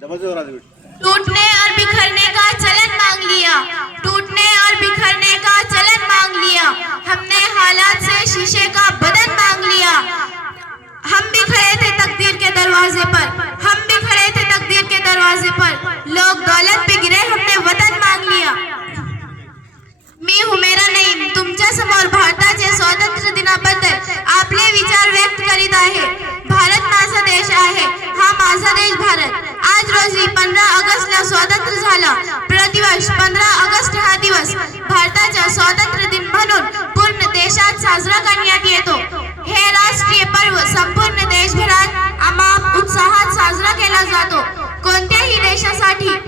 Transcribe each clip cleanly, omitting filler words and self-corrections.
टूटने और बिखरने का चलन मांग लिया, टूटने और बिखरने का चलन मांग लिया। हमने हालात से शीशे का बदन मांग लिया। हम भी खड़े थे तकदीर के दरवाजे पर, हम भी खड़े थे तकदीर के दरवाजे पर। लोग दौलत पे गिरे, हमने वतन मांग लिया। मी हुमेरा नईम तुमच्या समोर भारताचे स्वातंत्र्य दिनाबद्दल आपले विचार व्यक्त करीत आहे। भारत माझा देश आहे, हा माझा देश भारत। आज रोजी 15 ऑगस्टला स्वातंत्र्य झाला। प्रतिवर्ष 15 ऑगस्ट हा दिवस भारताचा स्वातंत्र्य दिन म्हणून पूर्ण देशात साजरा करण्यात येतो। हे राष्ट्रीय पर्व संपूर्ण देशभरात अमाप उत्साहात साजरा केला जातो। कोणत्याही देशासाठी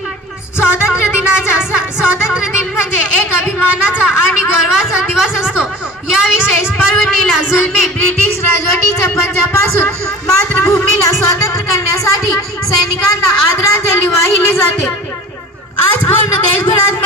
स्वातंत्र्य दिन म्हणजे एक अभिमानाचा आणि गौरवाचा दिवस असतो। या विशेष पर्वणीला जुलमी ब्रिटिश राजवटीच्या पंजापासून मातृभूमीला स्वतंत्र करण्यासाठी सैनिकांना आदरांजली वाहिली जाते। आज पूर्ण देशभरात